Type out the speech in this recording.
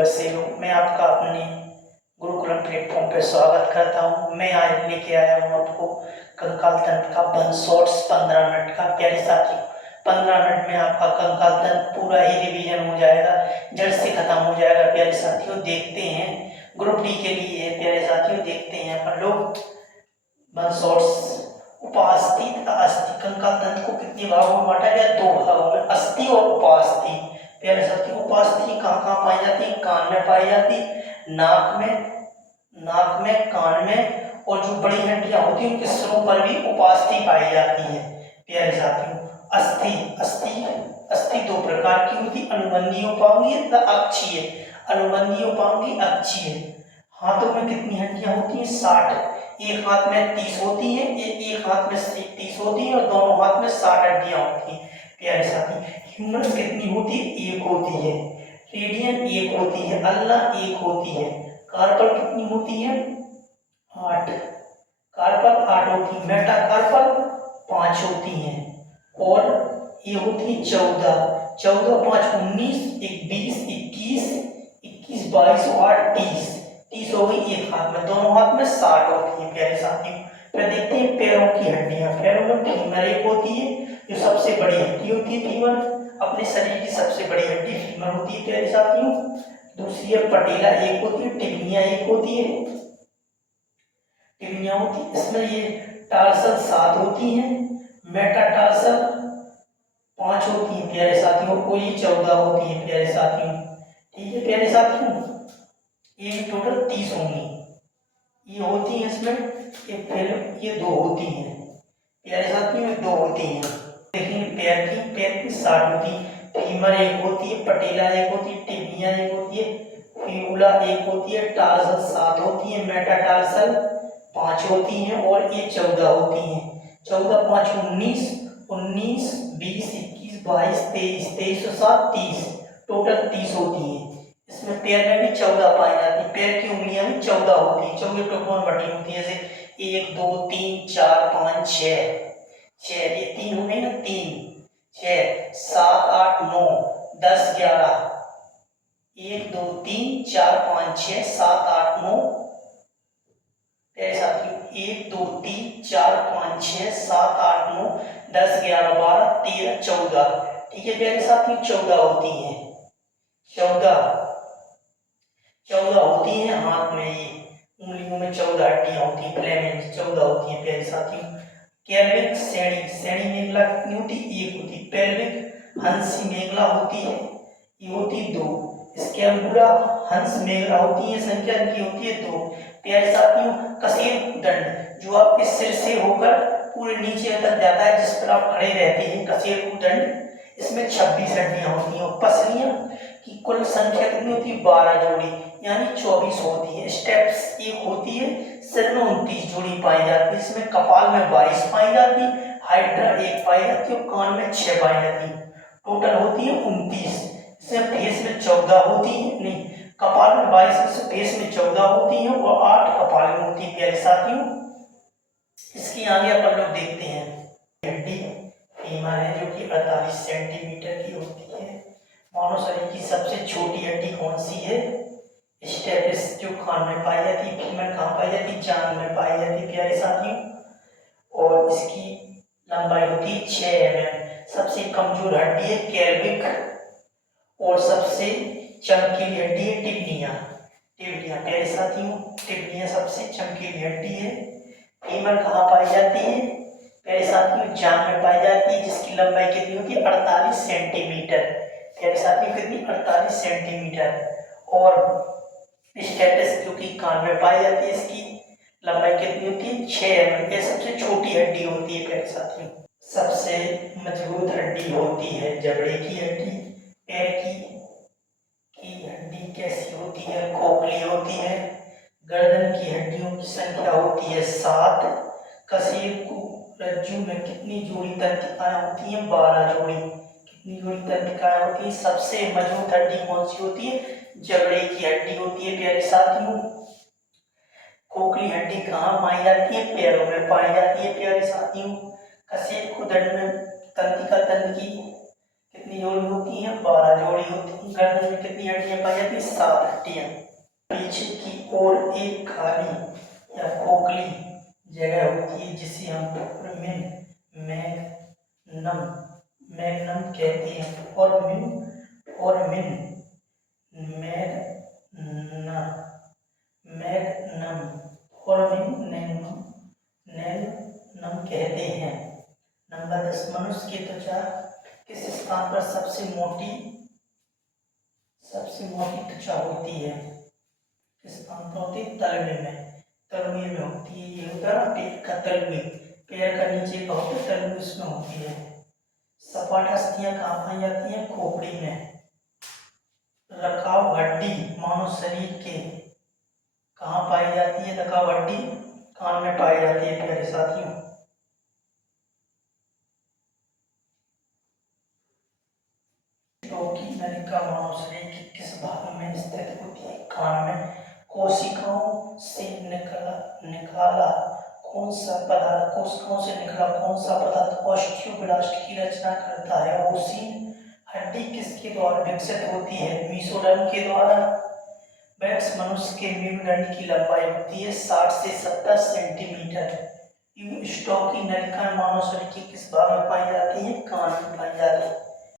बसेरो, मैं आपका अपने गुरुकुलम प्लेटफॉर्म पर स्वागत करता हूँ। मैं आज लेके आया हूँ आपको कंकाल तंत्र का 1 शॉर्ट्स 15 मिनट का। प्यारे साथियों, 15 मिनट में आपका कंकाल तंत्र पूरा ही रिवीजन हो जाएगा, जड़ से खत्म हो जाएगा। प्यारे साथियों, देखते हैं ग्रुप डी के लिए है। प्यारे साथियों, देखते हैं अपन लोग 1 शॉर्ट्स उपास्थि तथा अस्थि कंकाल तंत्र को कितने भागों में बांटा गया? 2 भागों में, अस्थि और उपास्थि। प्यारे साथियों, उपास्थि कहाँ कहाँ पाई जाती है? कान में पाई जाती, नाक में, कान में, और जो बड़ी हड्डियां होती है उनके सिरों पर भी उपास्थि पाई जाती है। प्यारे साथियों, अस्थि अस्थि अस्थि 2 प्रकार की होती, अनुबंधीय उपांगीय तथा अक्षीय। अनुबंधीय उपांगीय, अक्षीय। हाथों में कितनी हड्डियां होती हैं? 60। एक हाथ में 30 होती है, एक हाथ में 30 होती है और दोनों हाथ में 60 हड्डियां होती हैं। प्यारे साथी, ह्यूमरस कितनी होती है? 1 होती है। रेडियन 1 होती है। अल्ना 1 होती है। कार्पल कितनी होती है? 8। कार्पल 8 होती है। मेटाकार्पल 5 होती हैं। और ये होती है 14। 14 5 19, 20 21, 21 22 और 8 30। 30 हो गई एक हाथ में, दोनों हाथ में 60 होती है। प्यारे साथियों, फिर देखते हैं पैरों की हड्डियां। पैरों में फीमर 1 होती है, जो सबसे बड़ी हड्डी होती है। फीमर अपने शरीर की सबसे बड़ी हड्डी फीमर होती है। प्यारे साथियों, दूसरी है पटेला 1 होती है। टिबिया 1 होती है। टिबिया होती है, इसमें ये टार्सल 7 होती है। मेटाटार्सल 5 होती है। प्यारे साथियों, कोई 14 होती है। प्यारे साथियों, ठीक है। प्यारे साथियों, ये टोटल 30 होंगी। ये होती है इसमें, ये फिर ये 2 होती हैं। प्यारे साथियों, ये 2 होती हैं। देखिए पैर की 60 होती है। फीमर 1 होती है, पटेला 1 होती है, टिबिया 1 होती है, फ्यूला 1 होती है, टार्सल 7 होती है, मेटाटार्सल 5 होती हैं और ये 14 होती हैं। 14 5 19, 19 20 21 22 23, 23 और 7 30, टोटल 30 होती हैं। इसमें पैर में भी 14 पाई जाती है। पैर की उंगलियां भी 14 होती हैं, 14 टुकड़ों में बटी होती है। जैसे 1 2 3 4 5 6, ये 3 हो गई ना, 3 6 7 8 9 10 11, 1 2 3 4 5 6 7 8 9। प्यारे साथियों, 1 2 3 4 5 6 7 8 9 10 11 12 13 14, ठीक है। प्यारे साथियों, 14 होती हैं। 14 होती हैं हाथ में। ये उंगलियों में 14 हड्डियां होती है। फ्लेमेंज 14 होती है। प्यारे साथियों, कैल्विक श्रेणी मेखला कितनी होती? 1 होती। पेल्विक हंसी मेखला होती है, ये होती 2। स्कैपुला हंस मेखला होती है, संख्या की होती है 2। प्यारे साथियों, कशेरुक दंड जो आपके सिर से होकर पूरे नीचे तक जाता है, जिस पर आप खड़े रहते हैं, कशेरुक दंड, इसमें 26 हड्डियां होती हैं। और पसलियां की कुल संख्या कितनी होती है? 12 जोड़ी, यानी 24 होती है। स्टेप्स 1 होती है। सिर में 29 जोड़ी पाई जाती है। इसमें कपाल में 22 पाई जाती है, हाइड्रा 1 पाई जाती है और कान में 6 पाई जाती है। टोटल होती है 29। इसमें फेस में 14 होती है, नहीं, कपाल में 22, फेस में 14 होती है और 8 कपाल में होती है। प्यारे साथियों, इसकी आगे अपन लोग देखते हैं हड्डी फीमर है, जो कि 48 सेंटीमीटर की होती है। मानव शरीर की सबसे छोटी हड्डी कौन सी है? स्टेपिस, जो कान में पाई जाती है। फीमर कहाँ पाई जाती है? जांघ में पाई जाती है। प्यारे साथियों, और इसकी लंबाई होती है 6 mm। सबसे कमजोर हड्डी है कैल्विक, और सबसे चमकीली हड्डी है टिबिया। प्यारे साथियों, टिबिया सबसे चमकीली हड्डी है। फीमर कहाँ पाई जाती है? प्यारे साथियों, जांघ में पाई जाती है, जिसकी लंबाई कितनी होती है? 48 सेंटीमीटर। प्यारे साथियों, कितनी? 48 सेंटीमीटर। और स्टेटस, जो कि कान में पाई जाती है, इसकी लंबाई कितनी होती है? 6 mm। ये सबसे छोटी हड्डी होती है। प्यारे साथियों, सबसे मजबूत हड्डी होती है जबड़े की हड्डी। पैर की हड्डी कैसी होती है? खोखली होती है। गर्दन की हड्डियों की संख्या होती है 7। कशेरुक रज्जु में कितनी जोड़ी तंत्रिकाएं होती हैं? 12 जोड़ी। कितनी जोड़ी तंत्रिकाएं होती है? सबसे मजबूत हड्डी कौन सी होती है? जबड़े की हड्डी होती है। प्यारे साथियों, खोखली हड्डी कहाँ पाई जाती है? पैरों में पाई जाती है। प्यारे साथियों, कशेरुक दंड में तंत्रिका तंत्र की कितनी जोड़ी होती हैं? 12 जोड़ी होती हैं। गर्दन में कितनी हड्डियां पाई जाती हैं? 7 हड्डियां। पीछे की ओर एक खाली या खोखली जगह होती है जिसे हम फोरमेन मैग्नम मैग्नम कहते हैं। Foramen Magna magnum foramen magnum कहते हैं। नंबर 10, मनुष्य की त्वचा किस स्थान पर सबसे मोटी त्वचा होती है? किस स्थान पर होती है? तलवे में। तलवे में होती है। ये होता है ना पेट का तलवे, पैर का नीचे का होता है तलवे, उसमें होती है। सपाट अस्थियां कहाँ पाई जाती हैं? खोपड़ी में। रकाब हड्डी मानव शरीर के कहाँ पाई जाती है? रकाब हड्डी कान में पाई जाती है प्यारे साथियों। स्टोकी नलिका मानव शरीर के किस भाग में स्थित होती है? कान में। कोशिकाओं से निकाला कौन सा पदार्थ कोशिकाओं से निकला कौन सा पदार्थ ऑस्टियोब्लास्ट की रचना करता है? ओसीन हड्डी किसके द्वारा विकसित होती है? मीसोडर्म के द्वारा। वैक्स मनुष्य के मेरुदंड की लंबाई होती है 60 से 70 सेंटीमीटर। स्टोकी नलिका मानव शरीर के किस भाग में पाई जाती है? कान में पाई जाती है।